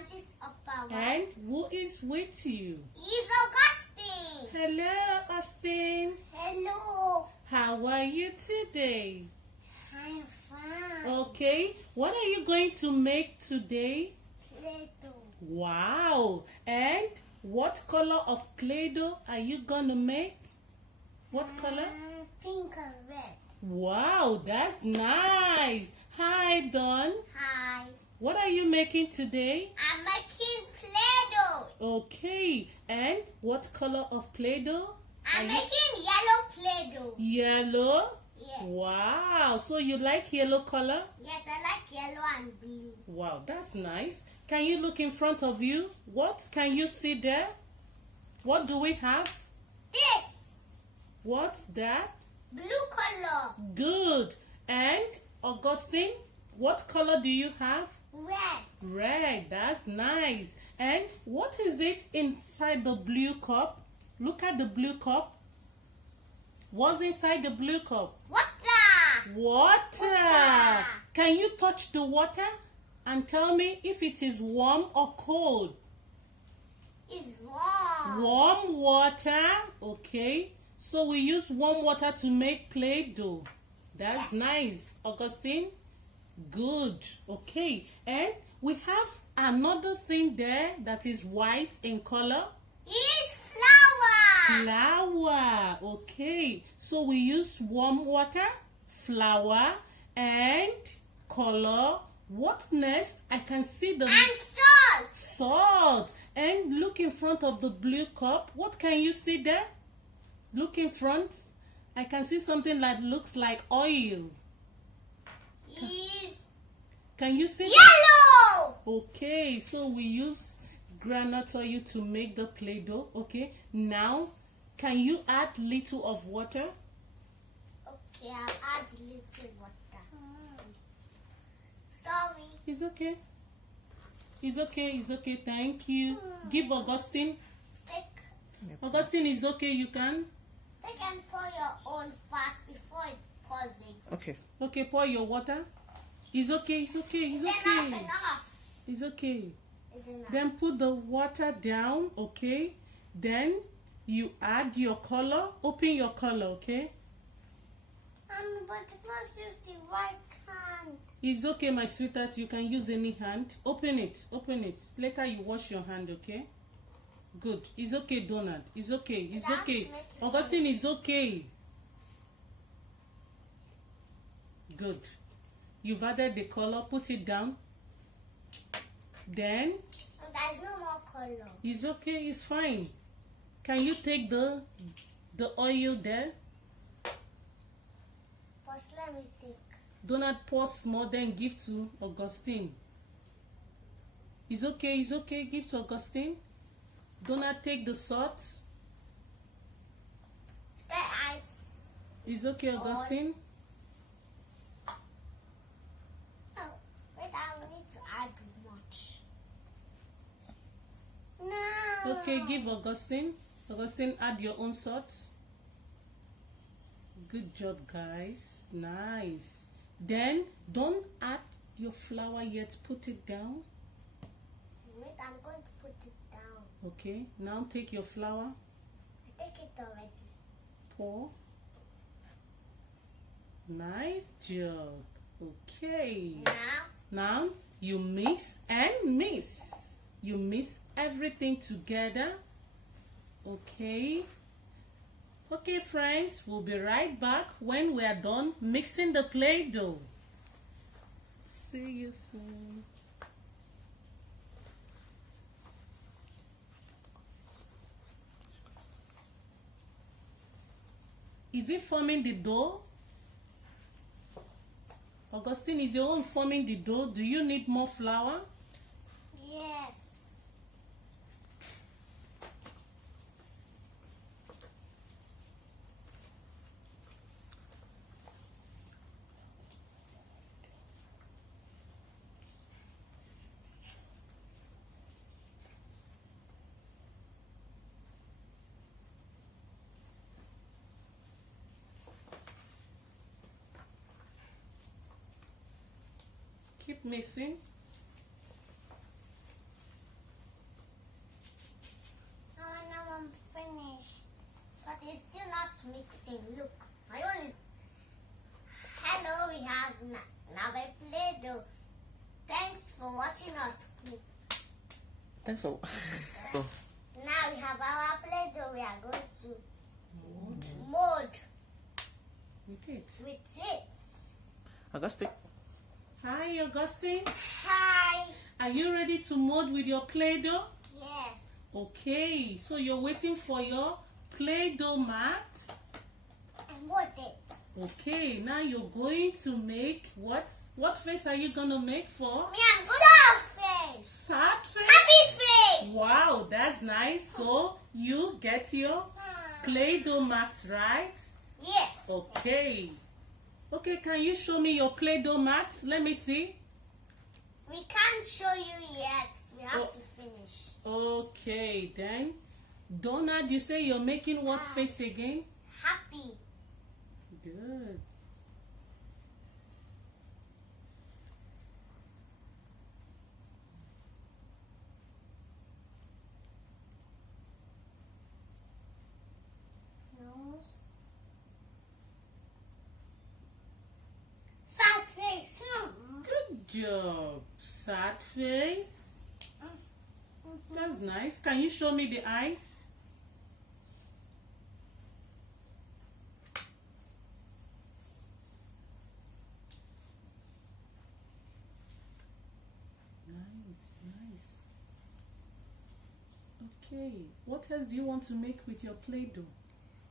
Aunties Oppa. And who is with you? Is Augustine. Hello, Austin. Hello. How are you today? I'm fine. Okay, what are you going to make today? Play-Doh. Wow, and what color of Play-Doh are you gonna make? What color? Pink and red. Wow, that's nice. Hi, Dawn. Hi. What are you making today? I'm making Play-Doh. Okay, and what color of Play-Doh? I'm making yellow Play-Doh. Yellow? Yes. Wow, so you like yellow color? Yes, I like yellow and blue. Wow, that's nice. Can you look in front of you? What can you see there? What do we have? This. What's that? Blue color. Good. And Augustine, what color do you have? Red. Red. That's nice. And what is it inside the blue cup? Look at the blue cup. What's inside the blue cup? Water. Water. Can you touch the water and tell me if it is warm or cold? It's warm. Warm water. Okay. So we use warm water to make Play-Doh. That's nice. Augustine? Good. Okay. And we have another thing there that is white in color. It's flower. Flour. Okay. So we use warm water, flour, and color. What's next? I can see the And salt. salt. And look in front of the blue cup. What can you see there? Look in front. I can see something that looks like oil. Is Can you see? yellow. Okay, so we use groundnut oil to make the Play-Doh. Okay, now can you add little of water? Okay, I'll add little water. Sorry. It's okay. It's okay. It's okay. Thank you. Give Augustine. Augustine is okay. You can. Take and pour your own fast before it pours it. Okay. Okay, pour your water. It's okay. It's okay. It's Enough, okay. enough. It's okay. It's enough. Then put the water down, okay? Then you add your color. Open your color, okay? But let's use the right hand. It's okay, my sweetheart. You can use any hand. Open it. Open it. Later you wash your hand, okay? Good. It's okay, Donald. It's okay. It's That's okay. making Augustine is okay. Good. You've added the color. Put it down. Then There's no more color. it's okay. It's fine. Can you take the oil there? But let me think. Donald pour small, then give to Augustine. It's okay, it's okay. Give to Augustine. Donald take the salt. It's okay, Augustine. Oh, wait, I need to add much. No. Okay, give Augustine. Augustine, add your own salt. Good job, guys. Nice. Then don't add your flour yet. Put it down. Wait, I'm going to put it down. Okay. Now take your flour. I take it already. Pour. Nice job. Okay. Now you mix and mix. You mix everything together. Okay. Okay, friends, we'll be right back when we are done mixing the Play-Doh. See you soon. Is it forming the dough? Augustine, is your own forming the dough? Do you need more flour? Yes. Keep mixing. start mixing. Look, my one is. Hello, we have now I Play-Doh. Thanks for watching us. Thanks for. Oh. Now we have our Play-Doh. We are going to mold With it. with it. Augustine. Hi, Augustine. Hi. Are you ready to mold with your Play-Doh? Yes. Okay, so you're waiting for your Play-Doh mat. And what it? Okay, now you're going to make what face are you gonna make for? Me, I'm sad face. Sad face? Happy face. Wow, that's nice. So you get your Play-Doh mat, right? Yes. Okay. Okay, can you show me your Play-Doh mat? Let me see. We can't show you yet. We have Oh. to finish. Okay, then. Donald, you say you're making what face again? Happy. Good. Nose. Sad face. Good job. Sad face. That's nice. Can you show me the eyes? Nice, nice. Okay, what else do you want to make with your Play-Doh?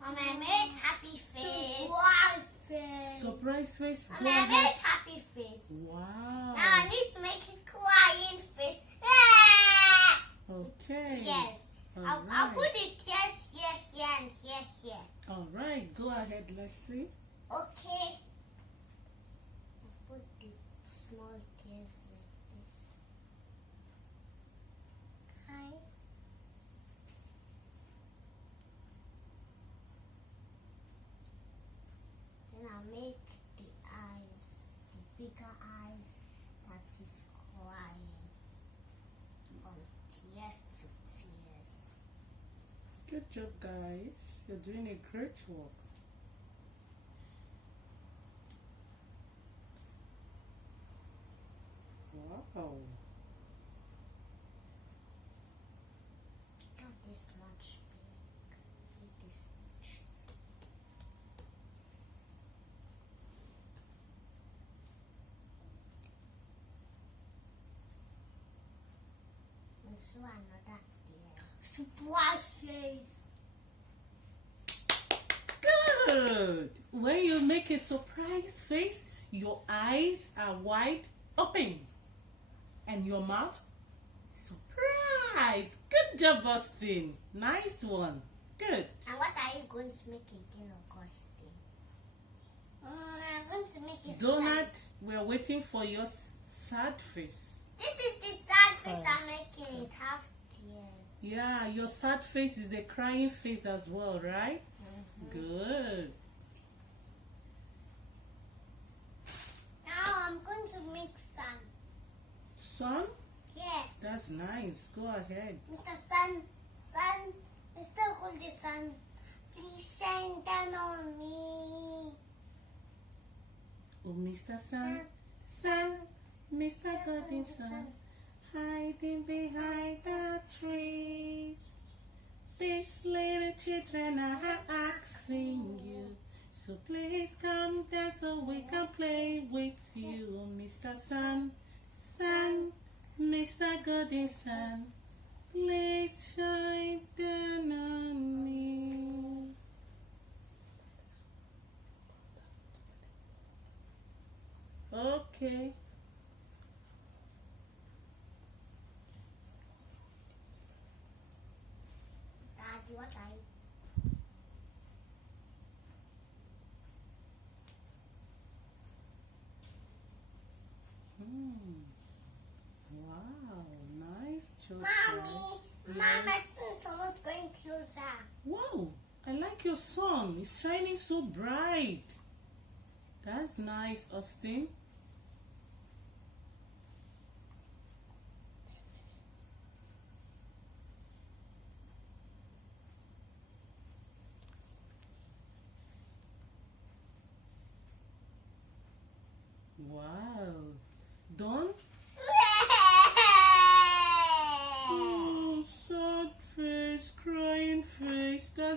Mom, I made happy face. Surprise face. Surprise face. Mom, Go I ahead. made happy face. Wow. Now I need to make a crying face. Ah! Okay. Yes. All I'll right. put it here, and here. All right. Go ahead. Let's see. Okay. I'll put the small tears like this. Hi. Then I'll make the eyes, the bigger eyes that is crying from tears to tears. Good job, guys. You're doing a great work. Wow. Not this much big. Not this much. And so another tears. Surprise face. Good. When you make a surprise face, your eyes are wide open. And your mouth, surprise. Good job, Austin. Nice one. Good. And what are you going to make again, Augustine? I'm going to make a Donut, we're waiting for your sad face. This is the sad face I'm making. It have tears. Yeah, your sad face is a crying face as well, right? Good. Now I'm going to make sun. Sun? Yes. That's nice. Go ahead. Mr. Sun, Mr. Holy Sun, please shine down on me. Oh, Mr. Sun, Sun, Mr. Golden Sun, hiding behind the trees. These little children are asking you, so please come down so we can play with you. Oh, Mr. Sun, Sun, Mr. Golden Sun, please shine down on me. Okay. Daddy, what are you? Wow, nice job. Mommy, guys. Mom, I think someone's going closer. Wow, I like your sun. It's shining so bright. That's nice, Austin.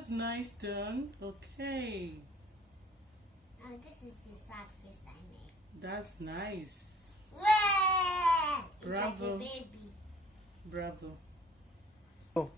That's nice done. Okay. And this is the sad face I made. That's nice. Wah! It's like Bravo. a baby. Bravo. Oh.